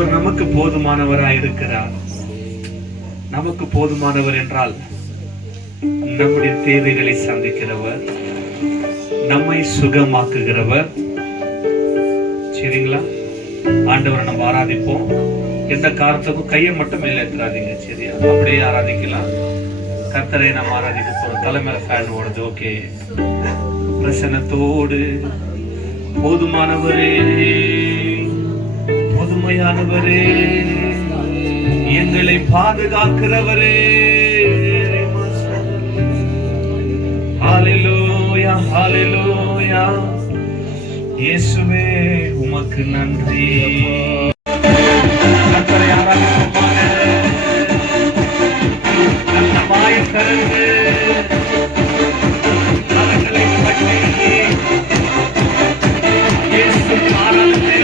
அவர் நமக்கு போதுமானவராய் இருக்கிறார். நமக்கு போதுமானவர் என்றால் நம்முடைய தேவைகளை சந்திக்கிறவர், நம்மை சுகமாக்குகிறவர். சரிங்களா? ஆண்டவரை நம்ம ஆராதிப்போம். எந்த காரணத்துக்கும் கையை மட்டும் மேலே ஏற்றாதீங்க. சரியா? அப்படியே ஆராதிக்கலாம். கர்த்தரை நம்ம ஆராதிக்க போறோம். தலைமையில ஃபேன் ஓடுது. ஓகே. பிரசன்னத்தோடு போதுமானவரே, புதுமையானவரே, எங்களை பாதுகாக்கிறவரே, ஹல்லேலூயா ஹல்லேலூயா. இயேசுவே உமக்கு நன்றி. கர்த்தரை ஆராதிப்போமாக. நல்ல வாயை திறந்து கரங்களை தட்டி இயேசு ஆராதனை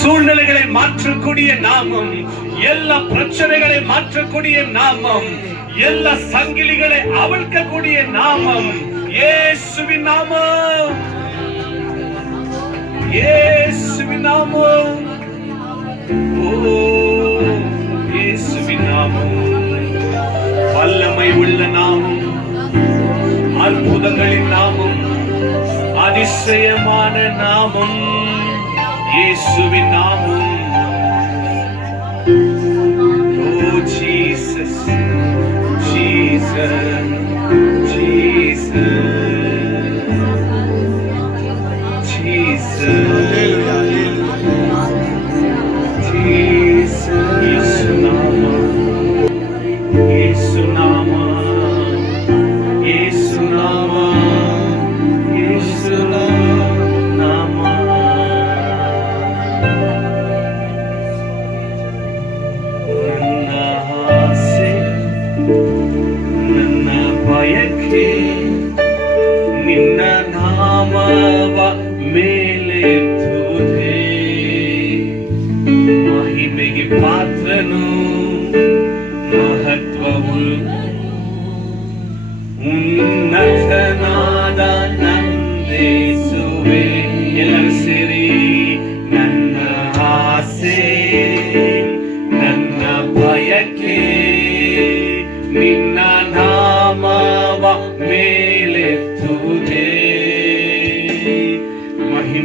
சூழ்நிலைகளை மாற்றக்கூடிய நாமம், எல்லா பிரச்சனைகளை மாற்றக்கூடிய நாமம், எல்லா சங்கிலிகளை அவிழ்க்கக்கூடிய நாமம் இயேசுவின் நாமம். இயேசுவின் நாமம். ஓ இயேசுவின் நாமம் வல்லமை உள்ள நாமம், அற்புதங்களின் நாமம், அதிசயமான நாமம் இயேசுவின் நாமம். Oh Jesus, Jesus, Jesus, Jesus, இயேசு நாமம், இயேசு நாமம், இயேசு நாமம், இயேசு நாமம். ನನ್ನ ಆಸೆ ನನ್ನ ಬಯಕೆ ನಿನ್ನ ನಾಮವ ಮೇಲೆತ್ತುವುದೇ. ಮಹಿಮೆಗೆ ಪಾತ್ರನು ಮಹತ್ವವು ಉನ್ನತನಾದ ನಂದೇಸುವೆ. ಎಲ್ಲರೂ ಸೇರಿ ನನ್ನ ಆಸೆ ನನ್ನ ಬಯಕೆ ನಿನ್ನ ನಾಮವ ಮೇಲೆತ್ತುವುದೇ.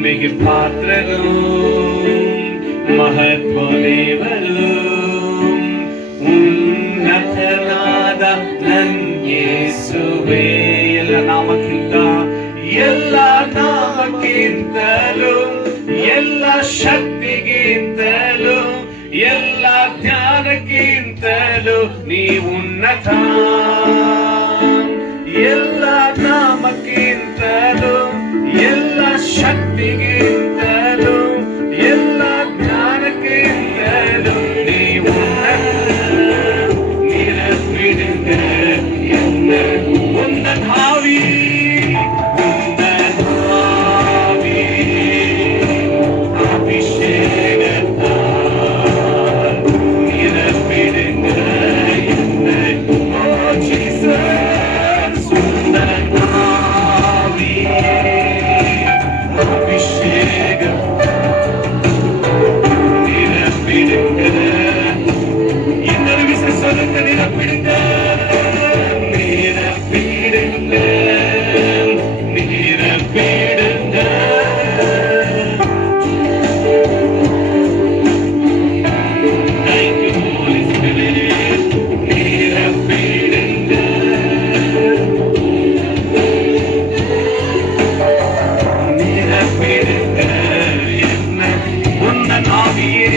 ಮಹಿಮೆಗೆ ಪಾತ್ರರು ಮಹತ್ವ ದೇವರು ಉನ್ನತನಾದ ನನ್ನ ಯೇಸುವೇ. ಎಲ್ಲ ನಾಮಕ್ಕಿಂತಲೂ ಎಲ್ಲ ಶಕ್ತಿಗಿಂತಲೂ ಎಲ್ಲ ಜ್ಞಾನಕ್ಕಿಂತಲೂ ನೀ ಉನ್ನತ. ಎಲ್ಲ ನಾಮಕ್ಕಿಂತಲೂ ಎಲ್ಲ ಶಕ್ತಿಗಿಂತಲೂ ಎಲ್ಲ ಜ್ಞಾನಕ್ಕಿಂತಲೂ ನೀ ಉನ್ನತ. நிரப்பிடுங்க என்ன உந்தன் ஆவி, உந்தன் ஆவி அபிஷேகத்தால் நிரப்பிடுங்க என்ன. ஓ ஜீசஸ், உந்தன் ஆவி அபிஷேகம் நிரப்பிடுங்க. இன்னொரு விஷயம் சொல்லுங்க, நிரப்பிடுங்க நிரப்பிடுங்க நிரப்பிடுங்க. Thank you, Holy Spirit. நிரப்பிடுங்க நிரப்பிடுங்க என்ன உந்தன் ஆவியே,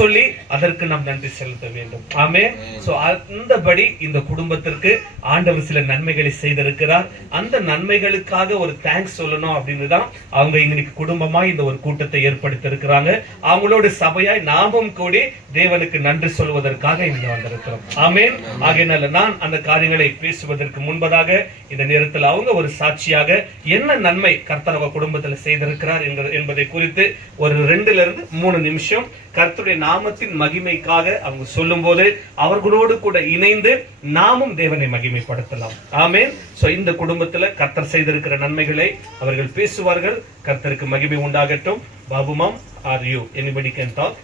சொல்லி அதற்கு நாம் நன்றி செலுத்த வேண்டும். ஆமென். சோ அந்தபடி இந்த குடும்பத்திற்கு ஆண்டவர் சில நன்மைகளை செய்திருக்கிறார். அந்த நன்மைகளுக்காக ஒரு தேங்க்ஸ் சொல்லணும் அப்படின்னு தான் அவங்க இன்னைக்கு குடும்பமா இந்த ஒரு கூட்டத்தை ஏற்படுத்தி இருக்கிறாங்க. அவங்களோட சபையாய் நாமும் கூடி தேவனுக்கு நன்றி சொல்வதற்காக இங்க வந்திருக்கிறோம். ஆமென். ஆகையினால நான் அந்த காரியங்களை பேசுவதற்கு முன்பதாக இந்த நேரத்தில் அவங்க ஒரு சாட்சியாக என்ன நன்மை கர்த்தர் அவங்க குடும்பத்தில் செய்திருக்கிறார் என்பதை குறித்து ஒரு 2-3 நிமிஷம் கர்த்தருடைய நாமத்தின் மகிமைக்காக அவங்க சொல்லும் போது அவர்களோடு கூட இணைந்து நாமும் தேவனை மகிமைப்படுத்தலாம். ஆமென். சோ இந்த குடும்பத்துல கர்த்தர் செய்திருக்கிற நன்மைகளை அவர்கள் பேசுவார்கள். கர்த்தருக்கு மகிமை உண்டாகட்டும். பாபுமாம், are you anybody can talk?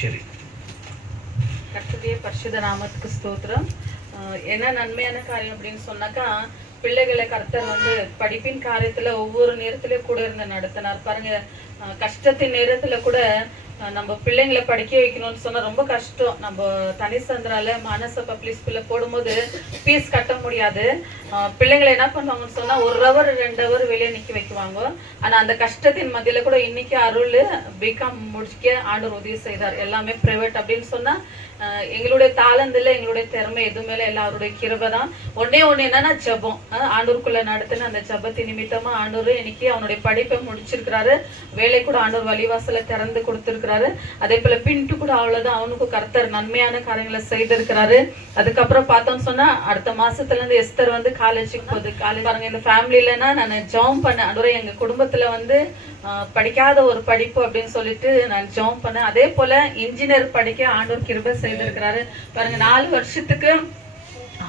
சரி. கர்த்தருடைய பரிசுத்த நாமத்துக்கு ஸ்தோத்திரம். என்ன நன்மையான காரியம் அப்படின்னு சொன்னாக்கா, பிள்ளைகளை கர்த்தர் படிப்பின் காரியத்துல ஒவ்வொரு நேரத்திலயும் கூட இருந்து நடத்தினார். பாருங்க, கஷ்டத்தின் நேரத்துல கூட நம்ம பிள்ளைங்களை படிக்க வைக்கணும்னு சொன்னா ரொம்ப கஷ்டம். நம்ம தனிசந்திரால மானச பப்ளிக் ஸ்கூல்ல போடும்போது ஃபீஸ் கட்ட முடியாது. பிள்ளைங்களை என்ன பண்ணுவாங்கன்னு சொன்னா 1 hour 2 hour வெளியே நிக்க வைக்குவாங்க. ஆனா அந்த கஷ்டத்தின் மத்தியில கூட இன்னைக்கு அருள் பிகாம் முடிக்க ஆண்டவர் உதவி செய்தார். எல்லாமே பிரைவேட் அப்படின்னு சொன்னா எங்களுடைய தாளந்தில்ல, எங்களுடைய திறமை எதுவுமே எல்லாருடைய கிருபை தான். ஒன்னே என்னன்னா ஜபம். ஆண்டூருக்குள்ள நடத்தின அந்த ஜபத்தின் நிமித்தமா ஆண்டூர் இன்னைக்கு அவனுடைய படிப்பை முடிச்சிருக்கிறாரு. வேலை கூட ஆண்டூர் வழிவாசல திறந்து கொடுத்திருக்கிறாரு. அதே போல பின்ட்டு கூட அவ்வளவுதான், அவனுக்கும் கர்த்தர் நன்மையான காரியங்களை செய்திருக்கிறாரு. அதுக்கப்புறம் பார்த்தோம்னு சொன்னா அடுத்த மாசத்துல இருந்து எஸ்தர் காலேஜுக்கு போகுது. காலேஜ் பாருங்க, இந்த ஃபேமிலிலன்னா நான் ஜாம் பண்ணேன். ஆண்டவரே எங்க குடும்பத்துல படிக்காத ஒரு படிப்பு அப்படின்னு சொல்லிட்டு நான் ஜாம் பண்ணேன். அதே போல இன்ஜினியர் படிக்க ஆண்டவர் கிருபை செய்திருக்கிறாரு. பாருங்க, 4 வருஷத்துக்கு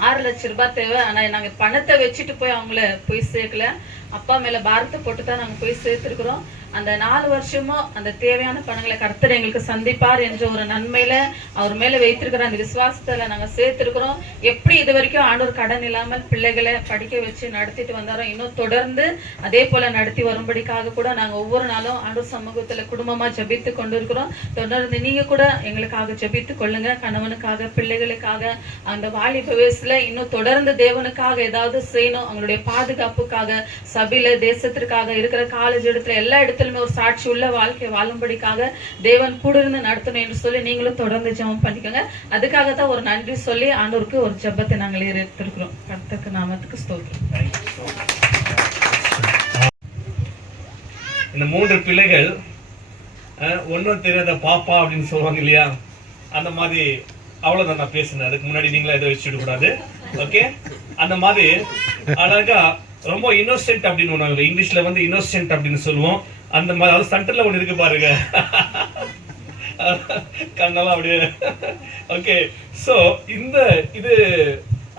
6 லட்சம் ரூபாய் தேவை. ஆனா நாங்க பணத்தை வச்சுட்டு போய் அவங்கள போய் சேர்க்கல. அப்பா மேல பாரத்தை போட்டுதான் நாங்க போய் சேர்த்திருக்கிறோம். அந்த 4 வருஷமும் அந்த தேவையான பணங்களை கர்த்தர் எங்களுக்கு சந்திப்பார் என்ற ஒரு நன்மையில அவர் மேல வைத்திருக்கிற அந்த விசுவாசத்துல நாங்க சேர்த்திருக்கிறோம். எப்படி இது வரைக்கும் ஆண்டவர் கடன் இல்லாமல் பிள்ளைகளை படிக்க வச்சு நடத்திட்டு வந்தாரோ, இன்னும் தொடர்ந்து அதே போல நடத்தி வரும்படிக்காக கூட நாங்க ஒவ்வொரு நாளும் ஆண்டவர் சமூகத்துல குடும்பமா ஜபித்து கொண்டு இருக்கிறோம். தொடர்ந்து நீங்க கூட எங்களுக்காக ஜபித்து கொள்ளுங்க. கணவனுக்காக, பிள்ளைகளுக்காக, அந்த வாலிப வயசுல இன்னும் தொடர்ந்து தேவனுக்காக ஏதாவது செய்யணும், அவங்களுடைய பாதுகாப்புக்காக, சபையில, தேசத்திற்காக, இருக்கிற காலேஜ் இடத்துல எல்லா இடத்துல ஒரு சாட்சி உள்ள வாழ்க்கை வாழும்படிக்காக தேவன் கூட இருந்து நடத்தணும் என்று சொல்லி நீங்களும் தொடர்ந்து ஜெபம் பண்ணிக்கோங்க. அதுக்காக தான் ஒரு நன்றி சொல்லி ஆண்டவருக்கு ஒரு ஜெபத்தை நாங்கள் ஏறெடுத்திருக்கிறோம். கர்த்தருக்கு நாமத்துக்கு ஸ்தோத்திரம். இந்த 3 பிள்ளைகள் ஒன்னும் தெரியாத பாப்பா அப்படின்னு சொல்லுவாங்க இல்லையா, அந்த மாதிரி அவ்வளவுதான் நான் பேசினேன். அதுக்கு முன்னாடி நீங்களா எதை வச்சுட்டு கூடாது. ஓகே, அந்த மாதிரி அழகா ரொம்ப இன்னோசென்ட் அப்படின்னு ஒண்ணு இங்கிலீஷ்ல இன்னோசென்ட் அப்படின்னு சொல்லுவோம். அந்த மாதிரி அது சென்டர்ல ஒண்ணு இருக்கு பாருங்க, கண்ணெல்லாம் அப்படியே. ஓகே, சோ இது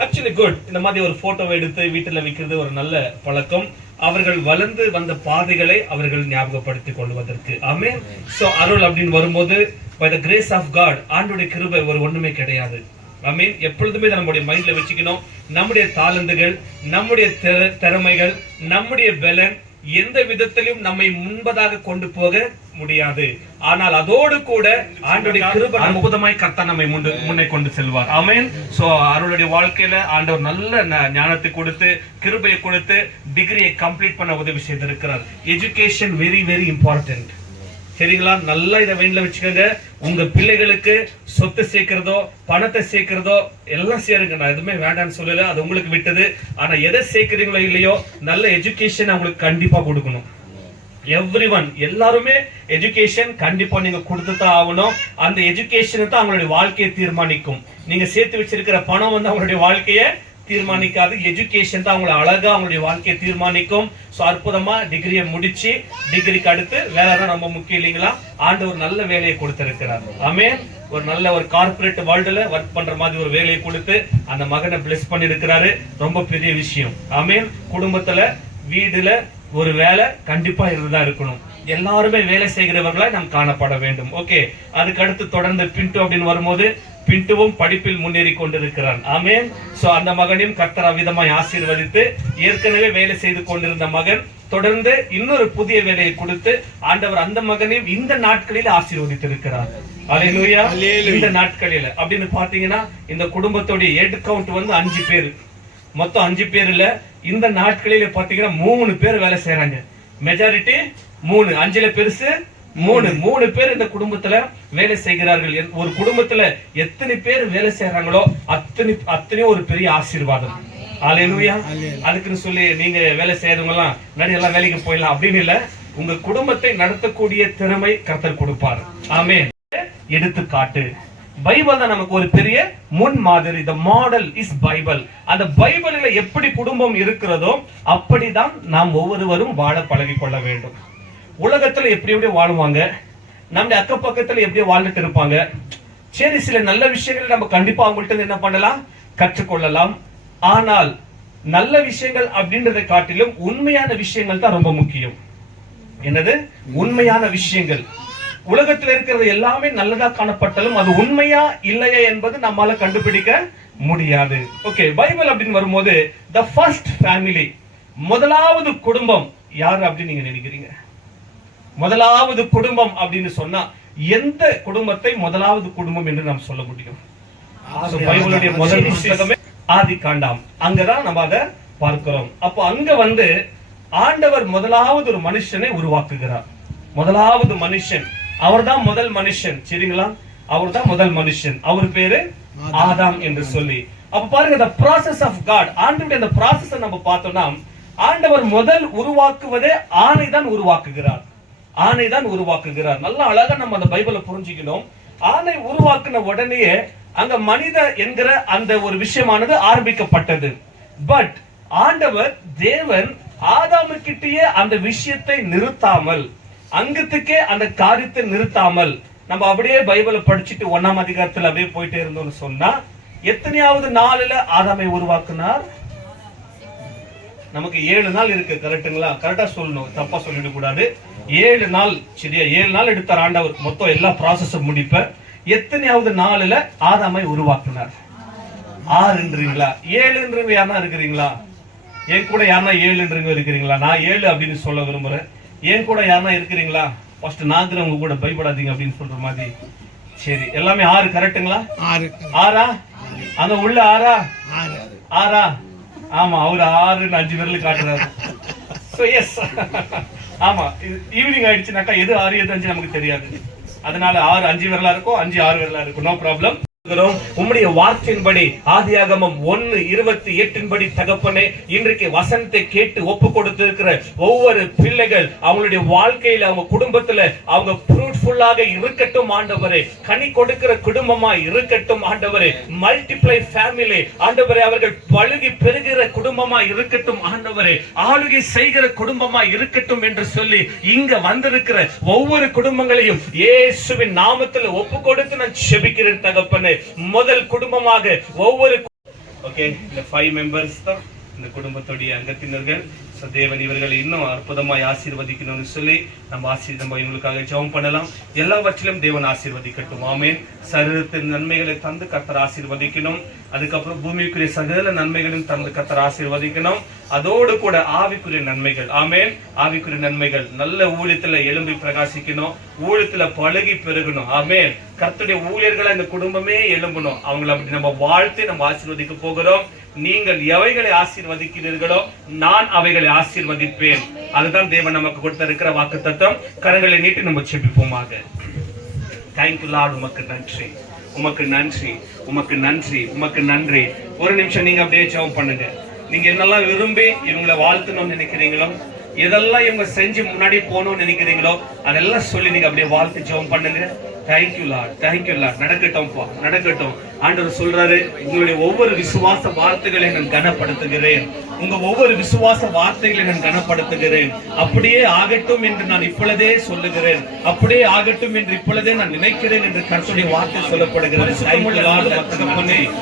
ஆக்சுவலி குட். இந்த மாதிரி ஒரு போட்டோவை எடுத்து வீட்டுல வைக்கிறது ஒரு நல்ல பழக்கம். அவர்கள் வளர்ந்து வந்த பாதைகளை அவர்கள் ஞாபகப்படுத்திக் கொள்வதற்கு. ஆமென். சோ அருள் அப்படின்னு வரும்போது by the grace of God, ஆண்டவருடைய கிருபை ஒரு ஒண்ணுமே கிடையாது. ஆமென். எப்பொழுதுமே நம்முடைய மைண்ட்ல வச்சுக்கணும், நம்முடைய தாளந்துகள், நம்முடைய திறமைகள், நம்முடைய பலன் எந்த விதத்திலும் நம்மை முன்பதாக கொண்டு போக முடியாது. ஆனால் அதோடு கூட ஆண்டவருடைய கிருபை அற்புதமாய் கர்த்தர் நம்மை முன்னே கொண்டு செல்வார். ஆமென். சோ அவருடைய வாழ்க்கையில ஆண்டவர் நல்ல ஞானத்தை கொடுத்து கிருபையை கொடுத்து டிகிரியை கம்ப்ளீட் பண்ண உதவி செய்திருக்கிறார். Education very very important. சரிங்களா? நல்லா இதை மைண்ட்ல வச்சுக்கோங்க. உங்க பிள்ளைகளுக்கு சொத்து சேர்க்கிறதோ பணத்தை சேர்க்கிறதோ எல்லாம் சேருங்க, நான் எதுவுமே வேண்டாம்னு சொல்லல, அது உங்களுக்கு விட்டது. ஆனா எதை சேர்க்கிறீங்களோ இல்லையோ நல்ல எஜுகேஷன் அவங்களுக்கு கண்டிப்பா கொடுக்கணும். எவ்ரிவன் எல்லாருமே எஜுகேஷன் கண்டிப்பா நீங்க கொடுத்துதான் ஆகணும். அந்த எஜுகேஷன் தான் அவங்களுடைய வாழ்க்கையை தீர்மானிக்கும். நீங்க சேர்த்து வச்சிருக்கிற பணம் வந்து அவங்களுடைய வாழ்க்கையை தீர்மானிக்காது. எஜுகேஷன் தான் அவங்களை அழகா அவங்களுடைய வாழ்க்கையை தீர்மானிக்கும். சோ அற்புதமா டிகிரியை முடிச்சு டிகிரிக்கு அடுத்து வேலை தான் ரொம்ப முக்கியம் இல்லைங்களா? ஆண்டவர் நல்ல வேலையை கொடுத்திருக்கிறார். ஆமென். ஒரு நல்ல ஒரு கார்ப்பரேட் வேர்ல்டுல ஒர்க் பண்ற மாதிரி ஒரு வேலையை கொடுத்து அந்த மகனை பிளஸ் பண்ணி இருக்கிறாரு. ரொம்ப பெரிய விஷயம். ஆமென். குடும்பத்துல வீடுல ஒரு வேலை கண்டிப்பா இருந்துதான் இருக்கணும். எல்லாருமே வேலை செய்கிறவர்களா நாம் காணப்பட வேண்டும். ஓகே. அதுக்கு அடுத்து தொடர்ந்து பின்ட்டு அப்படின்னு வரும்போது பின்ட்டுவும் படிப்பில் முன்னேறி கொண்டிருக்கிறான். ஆமென். சோ அந்த மகனையும் கர்த்தர் அவ்விதமாய் ஆசீர்வதித்து ஏற்கனவே வேலை செய்து கொண்டிருந்த மகன் தொடர்ந்து இன்னொரு புதிய வேலையை கொடுத்து ஆண்டவர் அந்த மகனையும் இந்த நாட்களில் ஆசீர்வதித்திருக்கிறார். அல்லேலூயா. இந்த நாட்களில அப்படின்னு பாத்தீங்கன்னா இந்த குடும்பத்தோட ஹெட் கவுண்ட் வந்து 5 பேர். மொத்தம் 5 பேர் இல்ல, இந்த நாட்களில பாத்தீங்கன்னா 3 பேர் வேலை செய்யறாங்க. மெஜாரிட்டி 3, 5ல பெருசு 3 பேர் இந்த குடும்பத்துல வேலை செய்கிறார்கள். ஒரு குடும்பத்துல எத்தனை பேர் வேலை செய்யறாங்களோ அத்தனை ஒரு பெரிய ஆசீர்வாதம். அல்லேலூயா. அதுக்குன்னு சொல்லி நீங்க வேலை செய்யறவங்க எல்லாம் நடி எல்லாம் வேலைக்கு போயிடலாம் அப்படின்னு இல்ல. உங்க குடும்பத்தை நடத்தக்கூடிய திறமை கர்த்தர் கொடுப்பார். ஆமென். எடுத்துக்காட்டு பைபிள் தான் நமக்கு ஒரு பெரிய முன் மாதிரி. the model is Bible. அந்த பைபிள்ல எப்படி குடும்பம் இருக்கிறதோ அப்படிதான் நாம் ஒவ்வொருவரும் வாழ பழகி கொள்ள வேண்டும். உலகத்துல எப்படி வாழுவாங்க, நம்முடைய அக்க பக்கத்துல எப்படி வாழ்ந்துட்டு இருப்பாங்க. சரி, சில நல்ல விஷயங்கள் நம்ம கண்டிப்பா அவங்கள்ட்ட என்ன பண்ணலாம், கற்றுக்கொள்ளலாம். ஆனால் நல்ல விஷயங்கள் அப்படின்றதை காட்டிலும் உண்மையான விஷயங்கள் தான் ரொம்ப முக்கியம். என்னது? உண்மையான விஷயங்கள். உலகத்தில் இருக்கிறது எல்லாமே நல்லதா காணப்பட்டாலும் அது உண்மையா இல்லையா என்பது நம்மால கண்டுபிடிக்க முடியாது. ஓகே. பைபிள் அப்படின்னு வரும்போது the first family, முதலாவது குடும்பம் யாரு அப்படின்னு நீங்க நினைக்கிறீங்க? முதலாவது குடும்பம் அப்படின்னு சொன்னா எந்த குடும்பத்தை முதலாவது குடும்பம் என்று நாம் சொல்ல முடியும்? பைபிளுடைய முதல் புத்தகமே ஆதிகாண்டம். அங்கதான் நம்ம அதை பார்க்கிறோம். அப்போ அங்க வந்து ஆண்டவர் முதலாவது ஒரு மனுஷனை உருவாக்குகிறார். முதலாவது மனுஷன் அவர்தான் முதல் மனுஷன். சரிங்களா? அவர்தான் முதல் மனுஷன். அவர் பேரு ஆதாம் என்று சொல்லி. அப்ப பாருங்க, the process of God, ஆண்டவருடைய அந்த process நம்ம பார்த்தோம்னா ஆண்டவர் முதல் உருவாக்குவதே ஆணை தான் உருவாக்குகிறார். ஆணை தான் உருவாக்குகிறார். நல்லா அழகா நம்ம அந்த பைபிளை புரிஞ்சுக்கணும். ஆணை உருவாக்குன உடனேயே அங்க மனித என்கிற அந்த ஒரு விஷயமானது ஆரம்பிக்கப்பட்டது. பட் ஆண்டவர் தேவன் ஆதாமுக்கிட்டேயே அந்த விஷயத்தை நிறுத்தாமல், அங்கத்துக்கே அந்த காரியத்தை நிறுத்தாமல் நம்ம அப்படியே பைபிளை படிச்சுட்டு 1ஆம் அதிகாரத்தில் அப்படியே போயிட்டே இருந்தோம்னு சொன்னா எத்தனையாவது நாளில ஆதாமை உருவாக்குனார்? நமக்கு 7 நாள் இருக்கு. கரெக்டுங்களா? கரெக்டா சொல்லணும், தப்பா சொல்லிட கூடாது. 7 நாள். சரியா? 7 நாள் எடுத்தார் ஆண்டவர் மொத்தம் எல்லா ப்ராசஸும் முடிப்ப. எத்தனையாவது நாளில ஆதாமை உருவாக்குனார்? 6ன்றீங்களா? 7ன்றீங்க யாரா இருக்கிறீங்களா? என் கூட யாரா 7ன்றீங்க இருக்கிறீங்களா? நான் 7 அப்படின்னு சொல்ல விரும்புறேன். என் கூட யாரா இருக்கிறீங்களா? ஃபர்ஸ்ட் நாங்கிற உங்க கூட பயப்படாதீங்க அப்படின்னு சொல்ற மாதிரி. சரி, எல்லாமே 6 கரெக்டுங்களா? 6 அங்க உள்ள 6 ஆமா, அவரு 6 5 விரல் காட்டுறாரு. சோ எஸ், ஆமா, ஈவினிங் ஆயிடுச்சுனாக்கா எது 6 எது 5 நமக்கு தெரியாது. அதனால 6 5 விரலா இருக்கும், 5 6 விரலா இருக்கும். No problem. உம்முடைய வார்த்தையின்படி ஆதியாகமம் 1:28 படி தகப்பனே, இன்றைக்கு வசனத்தை கேட்டு ஒப்பு கொடுத்திருக்கிற ஒவ்வொரு பிள்ளைகள் அவங்களுடைய வாழ்க்கையில அவங்க குடும்பத்துல அவங்க ஃப்ரூட்ஃபுல்லாக இருக்கட்டும் ஆண்டவரே. கனி கொடுக்கிற குடும்பமா இருக்கட்டும் ஆண்டவரே. மல்டிப்ளை ஃபேமிலி ஆண்டவரே. அவர்கள் பழுகி பெருகிற குடும்பமா இருக்கட்டும் ஆண்டவரே. ஆளுகை செய்கிற குடும்பமா இருக்கட்டும் என்று சொல்லி இங்க வந்திருக்கிற ஒவ்வொரு குடும்பங்களையும் இயேசுவின் நாமத்தில் ஒப்பு கொடுத்து நான் ஜெபிக்கிறேன் தகப்பனே. முதல் குடும்பமாக ஒவ்வொரு இந்த 5 மெம்பர்ஸ் தான் இந்த குடும்பத்துடைய அங்கத்தினர்கள். தேவன் இவர்களை இன்னும் அற்புதமாய் ஆசீர்வதிக்கணும்னு சொல்லி நம்ம இவங்களுக்காக ஜெபம் பண்ணலாம். எல்லாவற்றிலும் தேவன் ஆசீர்வதிக்கட்டும். ஆமென். சரீரத்தின் நன்மைகளை தந்து கர்த்தர் ஆசீர்வதிக்கணும். அதுக்கப்புறம் பூமிக்குரிய சகல நன்மைகளும் தந்து கர்த்தர் ஆசீர்வதிக்கணும். அதோடு கூட ஆவிக்குரிய நன்மைகள். ஆமென். ஆவிக்குரிய நன்மைகள் நல்ல ஊழியத்துல எழும்பி பிரகாசிக்கணும், ஊழியத்துல பழகி பெருகணும். ஆமென். கர்த்தருடைய ஊழியர்களை இந்த குடும்பமே எழும்பணும். அவங்களை அப்படி நம்ம வாழ்த்து நம்ம ஆசீர்வதிக்க போகிறோம். நீங்கள் எவைகளை ஆசீர்வதிக்கிறீர்களோ நான் அவைகளை ஆசீர்வதிப்பேன். அதுதான் தேவன் நமக்கு கொடுத்திருக்கிற வாக்குத்தத்தம். கரங்களை நீட்டி நம்ம செபிப்போமாக. Thank you Lord. உமக்கு நன்றி, உமக்கு நன்றி, உமக்கு நன்றி, உமக்கு நன்றி. ஒரு நிமிஷம் நீங்க அப்படியே ஜெபம் பண்ணுங்க. நீங்க என்னெல்லாம் விரும்பி இவங்களை வாழ்த்தணும்னு நினைக்கிறீங்களோ, எதெல்லாம் இவங்க செஞ்சு முன்னாடி போகணும்னு நினைக்கிறீங்களோ அதெல்லாம் சொல்லி நீங்க அப்படியே வாழ்த்து ஜெபம் பண்ணுங்க. Thank you lord, thank you lord. நடக்கட்டும்ப்பா, நடக்கட்டும். ஆண்டவர் சொல்றாரு, உங்களுடைய ஒவ்வொரு விசுவாச வார்த்தைகளை நான் கனப்படுத்துகிறேன், உங்க ஒவ்வொரு விசுவாச வார்த்தைகளை நான் கனப்படுத்துகிறேன். அப்படியே ஆகட்டும் என்று நான் இப்பொழுதே சொல்லுகிறேன், அப்படியே ஆகட்டும் என்று இப்பொழுதே நான் நினைக்கிறேன் என்று கர்த்தருடைய வார்த்தை சொல்லப்படுகிறது.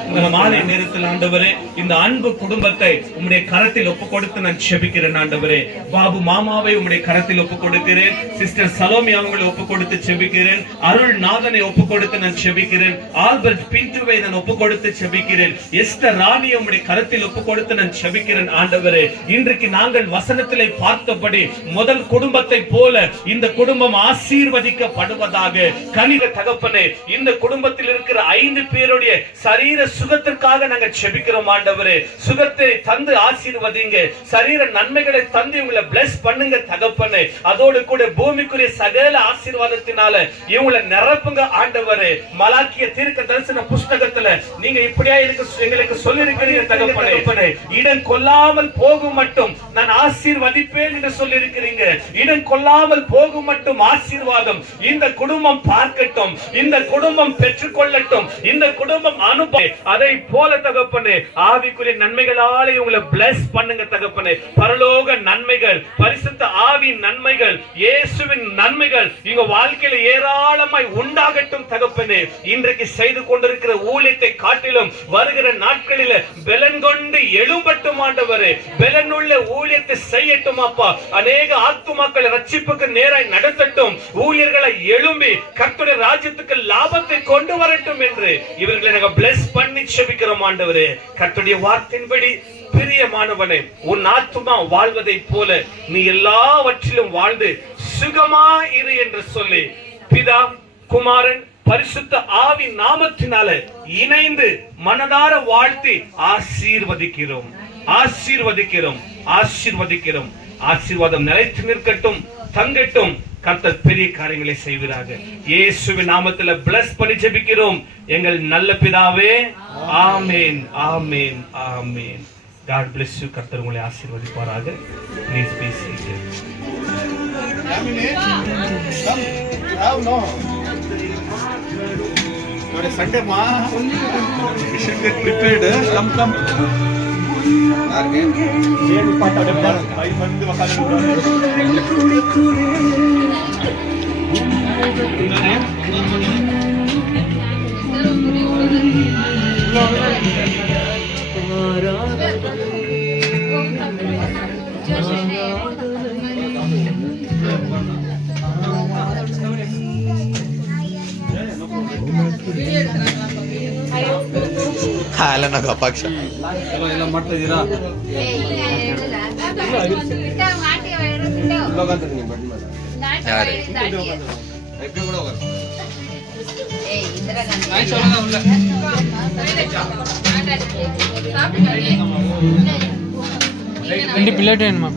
இந்த மாலை நேரத்தில் ஆண்டவரே, இந்த அன்பு குடும்பத்தை உம்முடைய கரத்தில் ஒப்புக் கொடுத்து நான் செபிக்கிறேன். ஆண்டவரே, பாபு மாமாவை உம்முடைய கரத்தில் ஒப்புக் கொடுக்கிறேன். சிஸ்டர் சலோமி அவங்களை ஒப்புக் கொடுத்து செபிக்கிறேன். அருள் நாதனை ஒப்புக் கொடுத்து நான் செபிக்கிறேன். ஆல்பர்ட் பின்டுவை நான் ஒப்புக் கொடுத்து செபிக்கிறேன். எஸ்தர் ராணியை உம்முடைய கரத்தில் ஒப்புக் கொடுத்து நான் செபிக்கிறேன். ஆண்டவரே, இன்றைக்கு நாங்கள் வசனத்திலே பார்த்தபடி முதல் குடும்பத்தை போல இந்த குடும்பம் ஆசீர்வதிக்கப்படுவதாக. கனிக தகப்பனே, இந்த குடும்பத்தில் இருக்கிற 5 பேருடைய சரீர சுகத்திற்காக நாங்கள் செபிக்கிறோம். ஆண்டவரே, சுகத்தை தந்து ஆசீர்வதிங்க, சரீர நன்மைகளை தந்து இவங்களை பிளஸ் பண்ணுங்க தகப்பனே. அதோடு கூட பூமிக்குரிய சகல ஆசீர்வாதத்தினால இவங்களை நிரப்புங்க ஆண்டவரே. மலாக்கிய தீர்க்க தரிசன புஸ்தகத்துல நீங்க இப்படியா எங்களுக்கு சொல்லி இருக்கிறீங்க தகப்பனே. இடம் கொல்லாமல் போகும் மட்டும் நான் ஆசீர்வதிப்பேன் என்று சொல்லி இருக்கிறீங்க. இடம் கொல்லாமல் போகும் மட்டும் ஆசீர்வாதம் இந்த குடும்பம் பார்க்கட்டும், இந்த குடும்பம் பெற்றுக்கொள்ளட்டும், இந்த குடும்பம் அனுபவம். அதை போல தகப்பனே, ஆவிக்குரிய நன்மைகளாலே உங்களை பிளஸ் பண்ணுங்க தகப்பனே. பரலோக நன்மைகள், பரிசுத்த ஆவியின் நன்மைகள், இயேசுவின் நன்மைகள் இங்க வாழ்க்கையில ஏராளமாய் உண்டாகட்டும் தகப்பனே. இன்றைக்கு செய்து கொண்டிருக்கிற ஊழியத்தை காட்டிலும் வருகிற நாட்களில பலன் கொண்டு எழும்பட்டும் ஆண்டவரே. பலனுள்ள ஊழியத்தை செய்யட்டும் அப்பா. அநேக ஆத்துமாக்களை ரட்சிப்புக்கு நேராய் நடத்தட்டும். ஊழியர்களை எழும்பி கர்த்தருடைய ராஜ்யத்துக்கு லாபத்தை கொண்டு வரட்டும் என்று இவர்களை நாங்கள் பிளஸ் பண்ணி செபிக்கிறோம் ஆண்டவரே. கர்த்தருடைய வார்த்தையின்படி பிரியமானவனே, உன் ஆத்துமா வாழ்வதை போல நீ எல்லாவற்றிலும் வாழ்ந்து சுகமா இரு என்று சொல்லி பிதா, குமாரன், பரிசுத்த ஆவி நாமத்தினால இணைந்து மனதார வாழ்த்தி ஆசீர்வதிக்கிறோம், ஆசீர்வதிக்கிறோம், ஆசீர்வதிக்கிறோம். ஆசீர்வாதம் நிலைத்து நிற்கட்டும், தங்கட்டும். கர்த்தர் பெரிய காரியங்களை செய்வீராக. இயேசுவின் நாமத்தில் பிளஸ் பண்ணி ஜெபிக்கிறோம் எங்கள் நல்ல பிதாவே. ஆமென், ஆமென், ஆமென். God bless you. கர்த்தர் உங்களை ஆசீர்வதிப்பாராக. Please be seated. Sunday ma, we should get prepared. Come. ಏನು ಪಾಠ ಐ ಬಂದು ಹಾಲನ್ನ ಗಪ್ಪಾಕ್ಷ ಎಲ್ಲ ಮಾಡ್ತಾ ಇದ್ದೀರಾ? ரெண்டு பிளேட் வேணுமா?